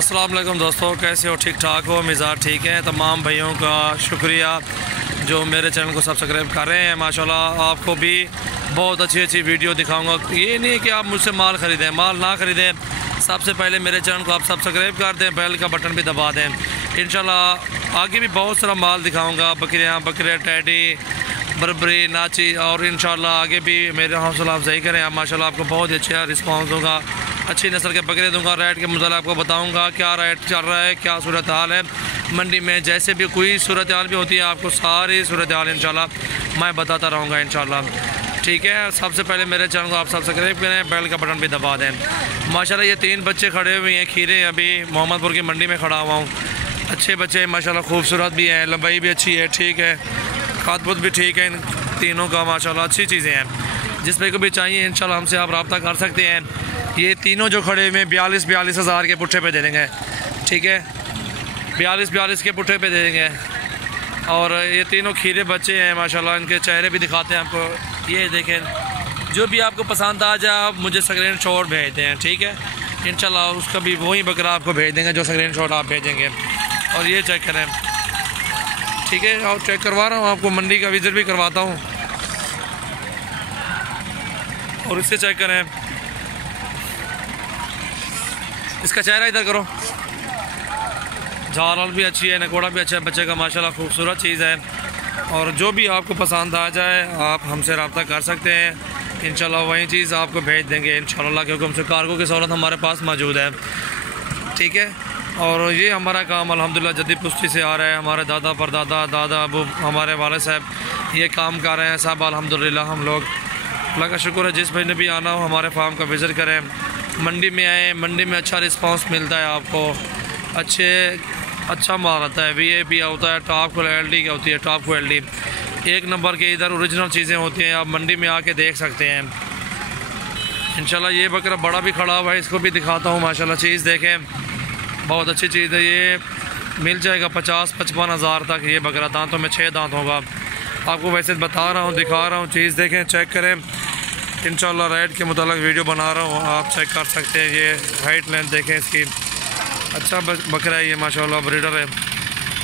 अस्सलाम वालेकुम दोस्तों, कैसे हो? ठीक ठाक हो? मिजाज ठीक है? तमाम भाइयों का शुक्रिया जो मेरे चैनल को सब्सक्राइब कर रहे हैं। माशाल्लाह आपको भी बहुत अच्छी अच्छी वीडियो दिखाऊंगा। ये नहीं है कि आप मुझसे माल ख़रीदें, माल ना ख़रीदें, सबसे पहले मेरे चैनल को आप सब्सक्राइब कर दें, बेल का बटन भी दबा दें। इंशाल्लाह आगे भी बहुत सारा माल दिखाऊँगा, बकरियाँ, बकरे, टैडी, बरबरी, नाची, और इंशाल्लाह आगे भी मेरे हौसला अफजाई करें आप। माशाल्लाह आपको बहुत अच्छा रिस्पांस दूँगा, अच्छी नस्ल के बकरे दूँगा। रेट के मुताबिक आपको बताऊँगा क्या रेट चल रहा है, क्या सूरत हाल है मंडी में। जैसे भी कोई सूरत हाल भी होती है आपको सारी सूरत हाल इंशाल्लाह मैं बताता रहूँगा इंशाल्लाह। ठीक है, सबसे पहले मेरे चैनल को आप सब्सक्राइब करें, बेल का बटन भी दबा दें। माशाल्लाह ये 3 बच्चे खड़े हुए हैं खीरे, अभी मोहम्मदपुर की मंडी में खड़ा हुआ हूँ। अच्छे बच्चे माशाल्लाह, खूबसूरत भी हैं, लंबाई भी अच्छी है, ठीक है, खाद भी ठीक है। इन तीनों का माशाल्लाह अच्छी चीज़ें हैं। जिस पे को भी चाहिए इंशाल्लाह हमसे आप रब्ता कर सकते हैं। ये तीनों जो खड़े हुए 42 हज़ार के पुट्ठे पे दे देंगे, ठीक है, 42 के पुट्ठे पे दे देंगे। और ये तीनों खीरे बच्चे हैं माशाल्लाह, इनके चेहरे भी दिखाते हैं आपको। ये देखें, जो भी आपको पसंद आ जाए आप मुझे स्क्रीन शॉट भेज दें, ठीक है, इंशाल्लाह उसका भी वही बकरा आपको भेज देंगे जो स्क्रीन शॉट आप भेजेंगे। और ये चेक करें, ठीक है, और चेक करवा रहा हूँ आपको, मंडी का विजिट भी करवाता हूँ। और इससे चेक करें, इसका चेहरा इधर करो, झाल भी अच्छी है, नकोड़ा भी अच्छा है बच्चे का माशाल्लाह, खूबसूरत चीज़ है। और जो भी आपको पसंद आ जाए आप हमसे रब्ता कर सकते हैं, इंशाल्लाह वही चीज़ आपको भेज देंगे इंशाल्लाह, क्योंकि हमसे कार्गो की सहूलत हमारे पास मौजूद है, ठीक है। और ये हमारा काम अल्हम्दुलिल्लाह जद्दी पुश्ती से आ रहा है, हमारे दादा परदादा, दादा अबू, हमारे वाले साहब ये काम कर रहे हैं सब अल्हम्दुलिल्लाह। हम लोग अल्लाह का शुक्र है, जिस महीने भी आना हो हमारे फार्म का विज़िट करें, मंडी में आए, मंडी में अच्छा रिस्पांस मिलता है आपको, अच्छा माल आता है, VAP होता है, टॉप क्वालिटी की होती है, टॉप क्वालिटी 1 नंबर के इधर ओरिजिनल चीज़ें होती हैं, आप मंडी में आके देख सकते हैं इंशाल्लाह। ये बकरा बड़ा भी खड़ा हुआ है, इसको भी दिखाता हूँ माशाल्लाह। चीज़ देखें, बहुत अच्छी चीज़ है, ये मिल जाएगा 50-55 हज़ार तक। ये बकरा दांतों में 6 दांत होगा, आपको वैसे बता रहा हूँ, दिखा रहा हूँ। चीज़ देखें, चेक करें, इंशाल्लाह रेट के मुताबिक वीडियो बना रहा हूँ, आप चेक कर सकते हैं। ये हाइट लेंथ देखें इसकी, अच्छा बकरा है ये माशाल्लाह, ब्रीडर है।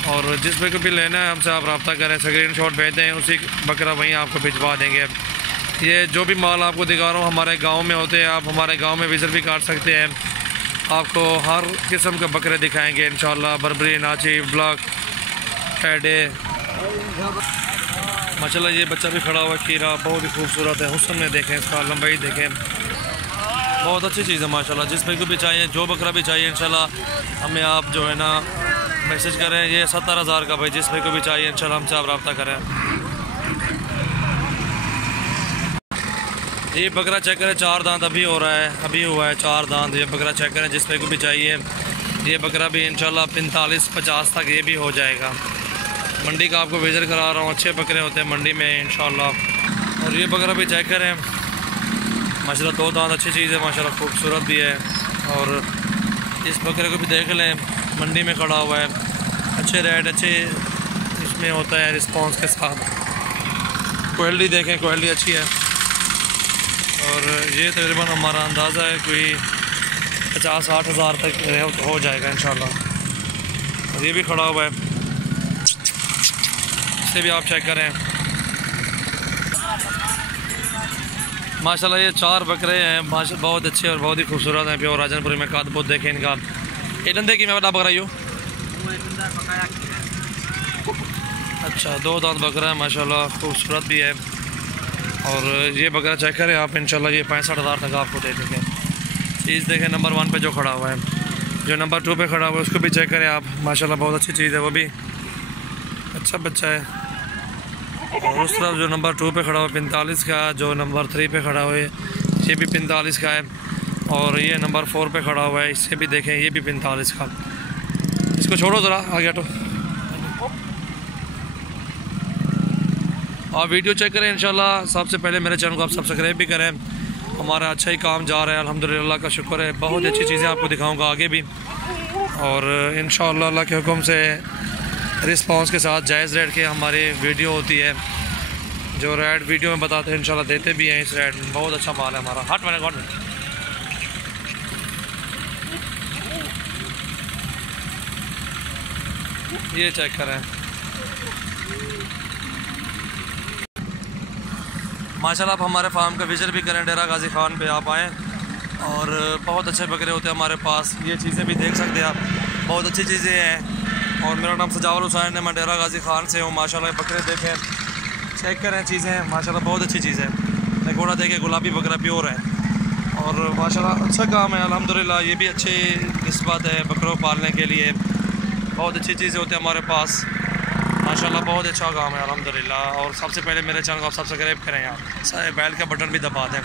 और जिस पे को भी लेना है हमसे आप रब्ता करें, स्क्रीन शॉट भेज दें, उसी बकरा वहीं आपको भिजवा देंगे। ये जो भी माल आपको दिखा रहा हूँ हमारे गांव में होते हैं, आप हमारे गांव में विज़िट भी कर सकते हैं, आपको हर किस्म के बकरे दिखाएंगे इंशाल्लाह। बरबरी, नाची, ब्लॉक, टैडे माशाल्लाह। ये बच्चा भी खड़ा हुआ खीरा, बहुत ही खूबसूरत है, हुस्न में देखें, इसका लंबाई देखें, बहुत अच्छी चीज़ है माशाल्लाह। जिस पे को भी चाहिए, जो बकरा भी चाहिए इंशाल्लाह हमें आप जो है ना मैसेज करें। ये 70 हज़ार का भाई, जिस पे को भी चाहिए इंशाल्लाह हमसे आप रब्ता करें। ये बकरा चेक करें, 4 दांत अभी हो रहा है, अभी हुआ है 4 दांत। ये बकरा चेक करें, जिस पे को भी चाहिए, ये बकरा भी इंशाल्लाह 45-50 तक ये भी हो जाएगा। मंडी का आपको विज़िट करा रहा हूँ, अच्छे बकरे होते हैं मंडी में इंशाल्लाह। और ये बकरा भी चेक करें माशाल्लाह, 2 दांत अच्छी चीज़ है माशाल्लाह, खूबसूरत भी है। और इस बकरे को भी देख लें, मंडी में खड़ा हुआ है, अच्छे रेट अच्छे इसमें होता है रिस्पांस के साथ। क्वालिटी देखें, क्वालिटी अच्छी है। और ये तकरीबन हमारा अंदाज़ा है कोई 50-60 हज़ार तक हो जाएगा इंशाल्लाह। और ये भी खड़ा हुआ है, इसे भी आप चेक करें माशाल्लाह। ये 4 बकरे हैं माशाल्लाह, बहुत अच्छे और बहुत ही खूबसूरत हैं, प्योर राजनपुरी में कादबुत देखें इनका। ये डंडे की मैं बता बकरा यूँ, अच्छा 2 दांत बकरा है माशाल्लाह, खूबसूरत भी है। और ये बकरा चेक करें आप इंशाल्लाह, ये 65 हज़ार तक आपको दे देंगे। चीज़ देखें, नंबर 1 पे जो खड़ा हुआ है, जो नंबर 2 पे खड़ा हुआ है उसको भी चेक करें आप माशाल्लाह, बहुत अच्छी चीज़ है, वो भी अच्छा बच्चा है। और उस तरफ जो नंबर 2 पे खड़ा हुआ 45 का, जो नंबर 3 पे खड़ा हुआ है ये भी 45 का है। और ये नंबर 4 पे खड़ा हुआ है, इससे भी देखें, ये भी 45 का। इसको छोड़ो ज़रा आगे हटो, आप वीडियो चेक करें इंशाल्लाह। सबसे पहले मेरे चैनल को आप सब्सक्राइब भी करें, हमारा अच्छा ही काम जा रहा है अल्हम्दुलिल्लाह का शुक्र है। बहुत अच्छी चीज़ें आपको दिखाऊँगा आगे भी, और इंशाल्लाह अल्लाह के हुक्म से रिस्पांस के साथ जायज़ रेट के हमारी वीडियो होती है, जो रेट वीडियो में बताते हैं इंशाल्लाह देते भी हैं। इस रेट में बहुत अच्छा माल है हमारा। हट मैंने ये चेक करें माशाल्लाह। आप हमारे फार्म का विजिट भी करें, डेरा गाजी खान पे आप आएँ और बहुत अच्छे बकरे होते हैं हमारे पास। ये चीज़ें भी देख सकते हैं आप, बहुत अच्छी चीज़ें हैं। और मेरा नाम सजावल हुसैन है, मैं डेरा गाजी खान से हूँ। माशाल्लाह बकरे देखें, चेक करें चीज़ें, माशाल्लाह बहुत अच्छी चीज़ है। घोड़ा देखें, गुलाबी बकरा प्योर है और माशाल्लाह अच्छा काम है अल्हम्दुलिल्लाह। ये भी अच्छी निस्बत है बकरों पालने के लिए, बहुत अच्छी चीज़ें होती हैं हमारे पास माशाल्लाह। बहुत अच्छा काम है अल्हम्दुलिल्लाह। और सबसे पहले मेरे चैनल को आप सब्सक्राइब करें, आप बेल का बटन भी दबा दें।